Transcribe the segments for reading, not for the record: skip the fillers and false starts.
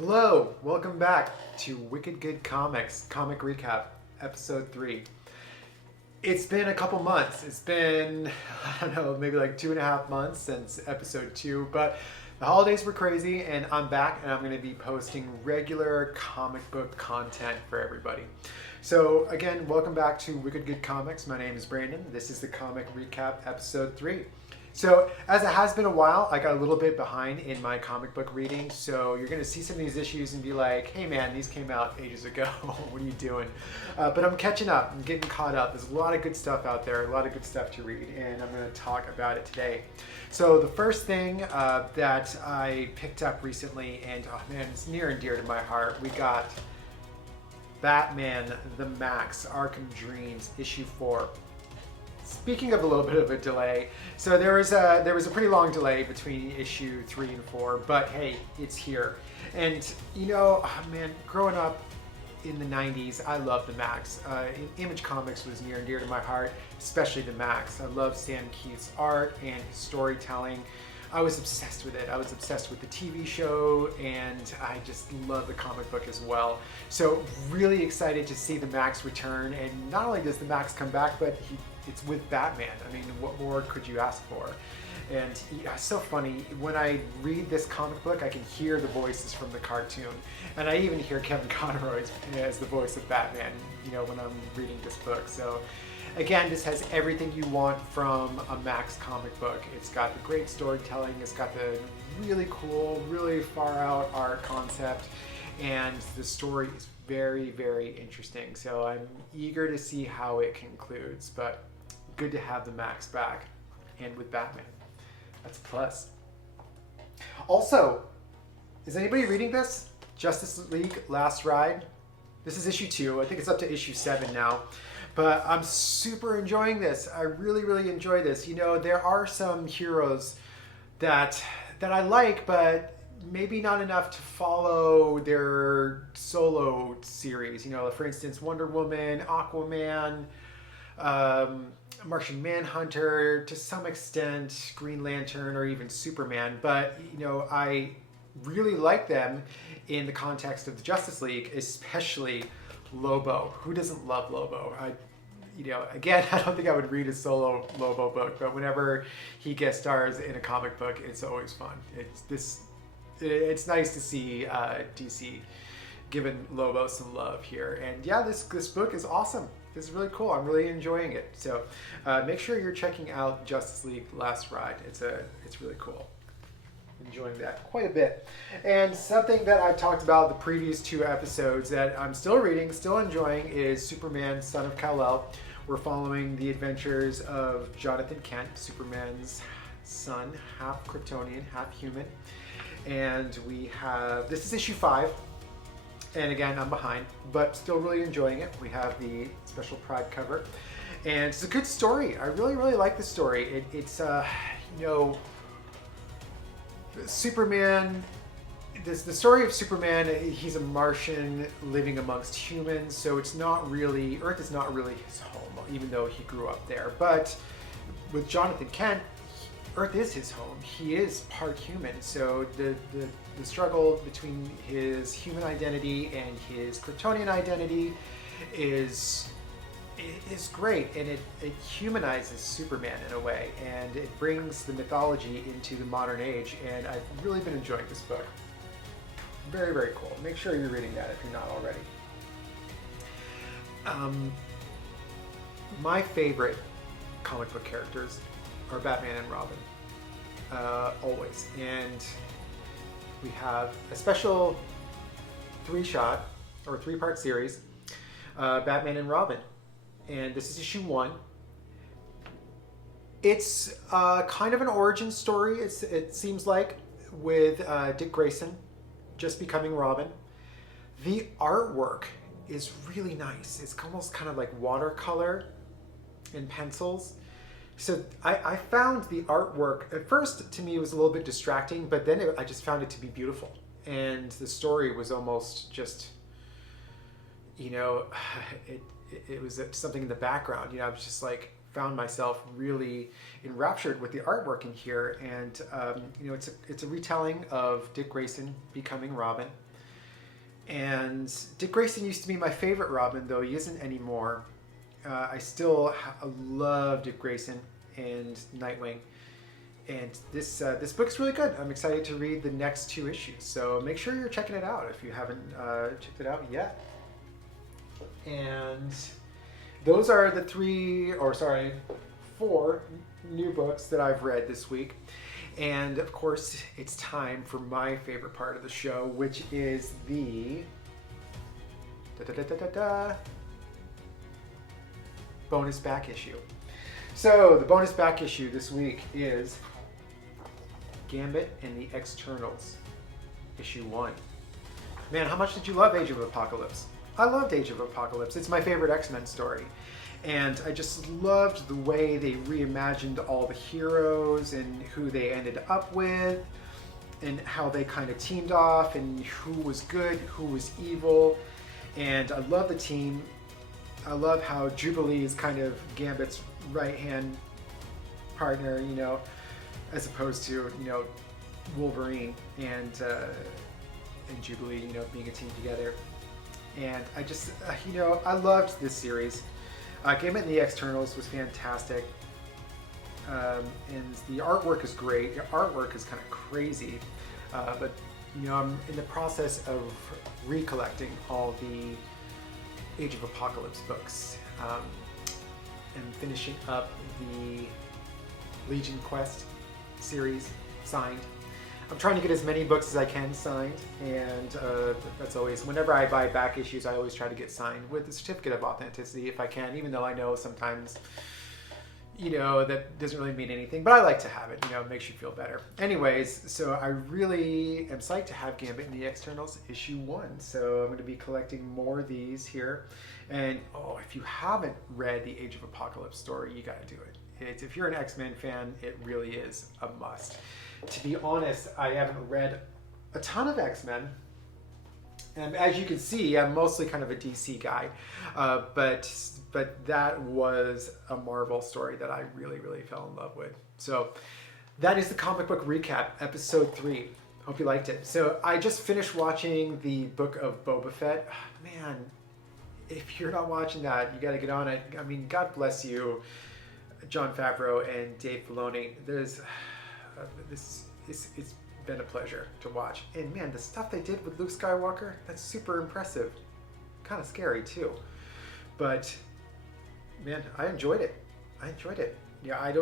Hello, welcome back to Wicked Good Comics, Comic Recap, Episode 3. It's been a couple months. It's been, I don't know, maybe like 2.5 months since Episode 2, but the holidays were crazy and I'm back and I'm going to be posting regular comic book content for everybody. So again, welcome back to Wicked Good Comics. My name is Brandon. This is the Comic Recap, Episode 3. So, as it has been a while, I got a little bit behind in my comic book reading, so you're going to see some of these issues and be like, hey man, these came out ages ago, what are you doing? But I'm catching up, I'm getting caught up. There's a lot of good stuff out there, a lot of good stuff to read, and I'm going to talk about it today. So the first thing that I picked up recently, and oh man, it's near and dear to my heart, we got Batman the Maxx Arkham Dreams issue 4. Speaking of a little bit of a delay, so there was a pretty long delay between issue 3 and 4, but hey, it's here. And you know, oh man, growing up in the 90s, I loved the Maxx. Image Comics was near and dear to my heart, especially the Maxx. I love Sam Keith's art and his storytelling. I was obsessed with it. I was obsessed with the TV show, and I just love the comic book as well. So really excited to see the Maxx return, and not only does the Maxx come back, but it's with Batman. I mean, what more could you ask for? And yeah, it's so funny, when I read this comic book, I can hear the voices from the cartoon. And I even hear Kevin Conroy as the voice of Batman, you know, when I'm reading this book. So again, this has everything you want from a Maxx comic book. It's got the great storytelling, it's got the really cool, really far out art concept, and the story is very, very interesting. So I'm eager to see how it concludes, but good to have the Maxx back, and with Batman. That's a plus. Also, is anybody reading this? Justice League Last Ride. This is issue 2. I think it's up to issue 7 now. But I'm super enjoying this. I really, really enjoy this. You know, there are some heroes that I like, but maybe not enough to follow their solo series. You know, for instance, Wonder Woman, Aquaman, Martian Manhunter, to some extent Green Lantern, or even Superman. But you know, I really like them in the context of the Justice League, especially Lobo. Who doesn't love Lobo? You know, again, I don't think I would read a solo Lobo book, but whenever he guest stars in a comic book, it's always fun. It's nice to see DC giving Lobo some love here. And yeah, this book is awesome. This is really cool. I'm really enjoying it. So make sure you're checking out Justice League Last Ride. It's really cool. Enjoying that quite a bit. And something that I've talked about the previous 2 episodes that I'm still reading, still enjoying, is Superman, Son of Kal-El. We're following the adventures of Jonathan Kent, Superman's son, half Kryptonian, half human. And we have, this is issue 5. And again, I'm behind, but still really enjoying it. We have the special Pride cover. And it's a good story. I really, really like the story. It's you know, Superman, the story of Superman, he's a Martian living amongst humans, so it's not really, Earth is not really his home, even though he grew up there. But with Jonathan Kent, Earth is his home. He is part human, so the struggle between his human identity and his Kryptonian identity is great, and it humanizes Superman in a way, and it brings the mythology into the modern age, and I've really been enjoying this book. Very, very cool. Make sure you're reading that if you're not already. My favorite comic book characters are Batman and Robin, always, and we have a special 3-shot or 3-part series, Batman and Robin. And this is issue 1. It's kind of an origin story, it seems like, with Dick Grayson just becoming Robin. The artwork is really nice. It's almost kind of like watercolor and pencils. So I found the artwork, at first to me it was a little bit distracting, but then I just found it to be beautiful. And the story was almost just, you know, it was something in the background. You know, I was just like, found myself really enraptured with the artwork in here. And you know, it's a retelling of Dick Grayson becoming Robin. And Dick Grayson used to be my favorite Robin, though he isn't anymore. I still love Dick Grayson and Nightwing. And this book's really good. I'm excited to read the next 2 issues. So make sure you're checking it out if you haven't checked it out yet. And those are the 4 new books that I've read this week. And of course, it's time for my favorite part of the show, which is the bonus back issue. So the bonus back issue this week is Gambit and the Externals, issue 1. Man, how much did you love Age of Apocalypse? I loved Age of Apocalypse. It's my favorite X-Men story. And I just loved the way they reimagined all the heroes and who they ended up with and how they kind of teamed off and who was good, who was evil. And I love the team. I love how Jubilee is kind of Gambit's right-hand partner, you know, as opposed to, you know, Wolverine and Jubilee, you know, being a team together. And I just, you know, I loved this series. Gambit and the Externals was fantastic. And the artwork is great. The artwork is kind of crazy. But, you know, I'm in the process of recollecting all the Age of Apocalypse books. And finishing up the Legion Quest series signed. I'm trying to get as many books as I can signed, and that's always, whenever I buy back issues, I always try to get signed with a certificate of authenticity if I can, even though I know sometimes, you know, that doesn't really mean anything, but I like to have it, you know, it makes you feel better. Anyways, so I really am psyched to have Gambit and the Externals issue 1, so I'm going to be collecting more of these here. And, oh, if you haven't read the Age of Apocalypse story, you got to do it. If you're an X-Men fan, it really is a must. To be honest, I haven't read a ton of X-Men. And as you can see, I'm mostly kind of a DC guy. But that was a Marvel story that I really, really fell in love with. So that is the comic book recap, episode 3. Hope you liked it. So I just finished watching the Book of Boba Fett. Man, if you're not watching that, you got to get on it. I mean, God bless you, Jon Favreau and Dave Filoni. It's been a pleasure to watch. And man, the stuff they did with Luke Skywalker, that's super impressive. Kind of scary too. But man, I enjoyed it. Yeah, are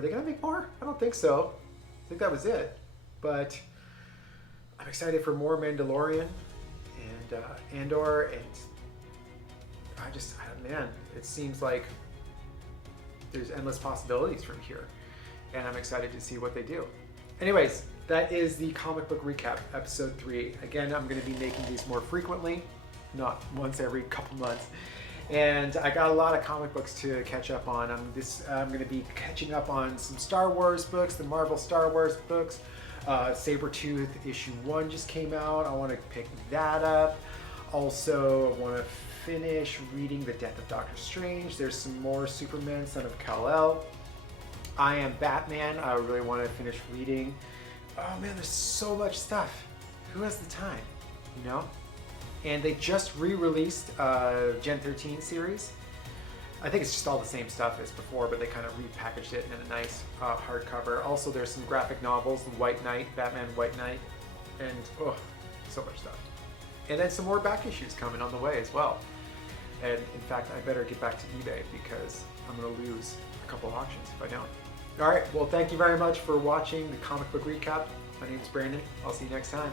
they gonna make more? I don't think so. I think that was it. But I'm excited for more Mandalorian and Andor, and man, it seems like there's endless possibilities from here. And I'm excited to see what they do. Anyways, that is the comic book recap, episode 3. Again, I'm going to be making these more frequently, not once every couple months. And I got a lot of comic books to catch up on. I'm going to be catching up on some Star Wars books, the Marvel Star Wars books. Sabretooth issue 1 just came out. I want to pick that up. Also, I want to finish reading The Death of Doctor Strange. There's some more Superman, Son of Kal-El. I Am Batman. I really want to finish reading. Oh man, there's so much stuff. Who has the time, you know? And they just re-released Gen 13 series. I think it's just all the same stuff as before, but they kind of repackaged it in a nice hardcover. Also, there's some graphic novels, The White Knight, Batman White Knight, and oh, so much stuff. And then some more back issues coming on the way as well. And in fact, I better get back to eBay because I'm going to lose a couple auctions if I don't. All right, well, thank you very much for watching the comic book recap. My name is Brandon. I'll see you next time.